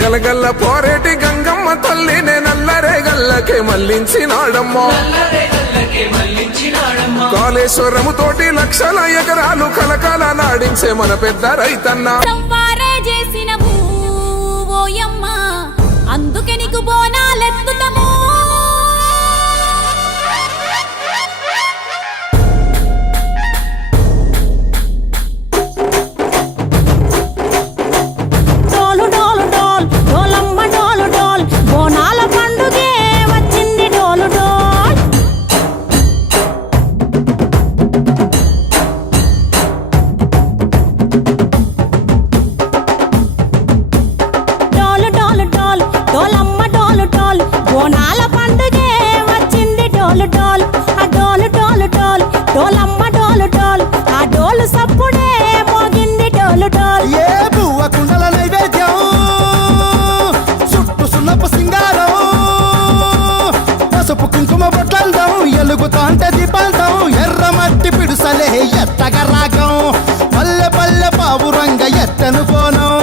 గలగల్ల పోరేటి గంగమ్మ తల్లినే నల్లరే గల్లకే మళ్లించినాడమ్మా. కాళేశ్వరము తోటి లక్షల ఎకరాలు కలకాల నాడించే మన పెద్ద రైతన్న. అందుకే నీకు బోనాలెత్తుతాము. ఎలుగుతాంటే దీపాంతం ఎర్రమట్టి పిడుసలే ఎత్తగ రాగం పల్లె పల్లె పావురంగ ఎత్తను పోనం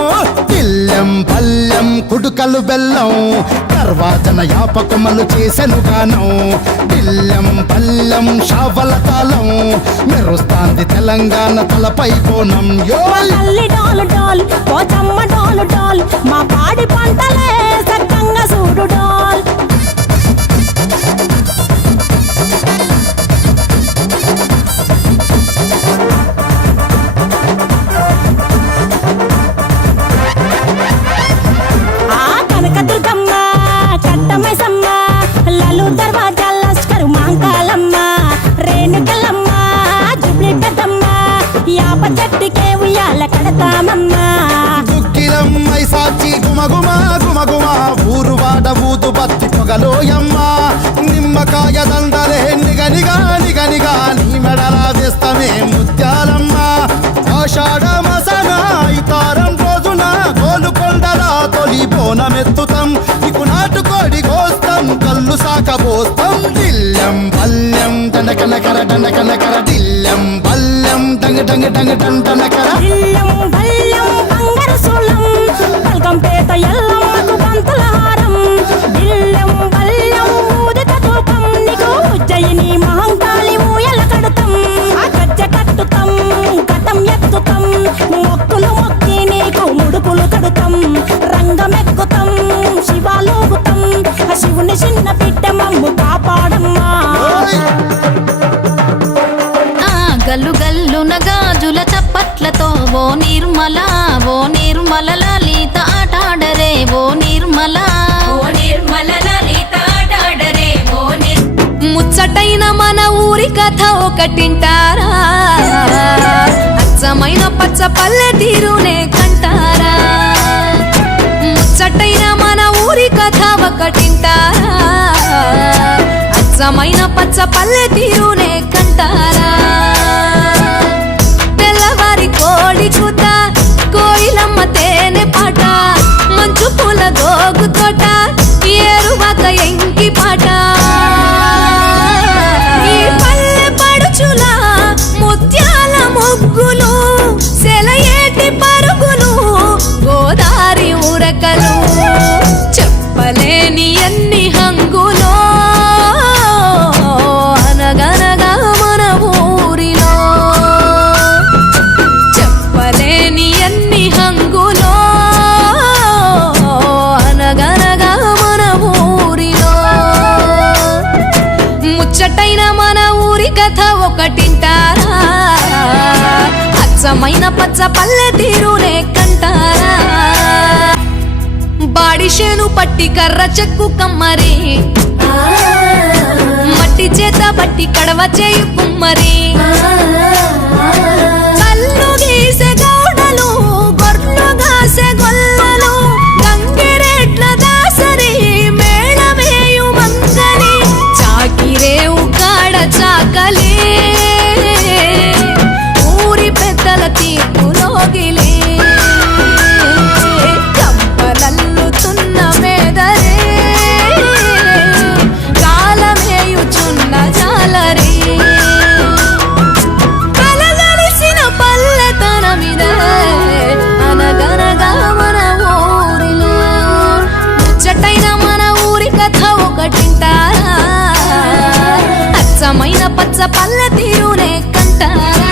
ఇల్లెం పల్లెం కుడుకలు బెల్లం తర్వాతన యాపకమలు చేసెను గానం ఇల్లెం పల్లెం షావల తాళం మెరుస్తాంది తెలంగాణ తలపై కోణం. మా పాడి పంటలే సక్కంగా చూడు డాల్. గుగ్గిలమ్మై సాచి గుమగుమ గుమగుమ ఊరు వాడ ఊదు బత్తి పొగలోయమ్మ నిమ్మకాయ దండలే నిగనిగా నిగనిగా నీ మెడలా వేస్తమే ముత్యాలమ్మ. ఆషాఢ మసన ఇతారం రోజున గోలుకొండలా తొలి బోనమెత్తుతాం నీకు నాటుకోడి కోస్తాం కళ్ళు సాకబోస్తాం. దిల్లెం పల్లెం దండకనకర దండకనకర దిల్లెం పల్లెం డంగ డంగ డంగ డండనకర పల్కంపేట ఎల్లమ్మకు పంతుల హారం. దిల్లెం బల్లెం ఊదిత ధూపం నీకు ఉజ్జయిని మహంకాళి ఊయల కడుతాం. గజ్జ కట్టుతాం కటం ఎత్తుతాం మొక్కులు మొక్కి నీకు ముడుపులు కడుతాం. రంగమెక్కుతాం శివాలోగుతాం శివుని చిన్న బిడ్డ మమ్ము కాపాడమ్మా. గల్లు గల్లున గాజుల చప్పట్లతో ఓ నిర్మల లలిత ఆటాడరే ఓ నిర్మల లలిత ఆటాడరే ఓ ముచ్చటైన మన ఊరి కథ ఒకటింటారా అచ్చమైన పచ్చ పల్లె తీరునే కంటారా. ముచ్చటైన మన ఊరి కథ ఒకటింటారా అచ్చమైన పచ్చ పల్లె తీరునే కంటారా. తెల్లవారి కోడి కూత కోయిలమ్మ తేనె పాట మంచు పూల గోగు తోట ఏరువాక ఎంకి పాట ఈ పల్లె పడుచుల ముత్యాల ముగ్గులు సెలయేటి పరుగులు గోదారి ఉరకలు చెప్పలేని ఎన్ని హంగులో అనగనగా మన ఊరిలో చెప్పలేని ఎన్ని హంగులో అనగనగా మన ఊరిలో. ముచ్చటైన మన ఊరి కథ ఒకటింటారా అచ్చమైన పచ్చ పల్లె తీరునే కంటారా. బాడిషేను పట్టి కర్ర చెక్కు కమ్మరి మట్టి చేత బట్టి కడవ చేయు కుమ్మరి కళ్ళు గీసే గౌడలు గొర్రెలు గాసే గొల్లలు గంగిరెడ్ల దాసరి మేళమేయు మంగలి చాకిరేవు కాడ చాకలి ఊరి పెద్దల తీర్పులోగిలి కంపలల్లుతున్న మేదరే కాలమేయుచున్న జాలరి కథ ఒకటింటారా అచ్చమైన పచ్చ పల్లె తీరునే కంటారా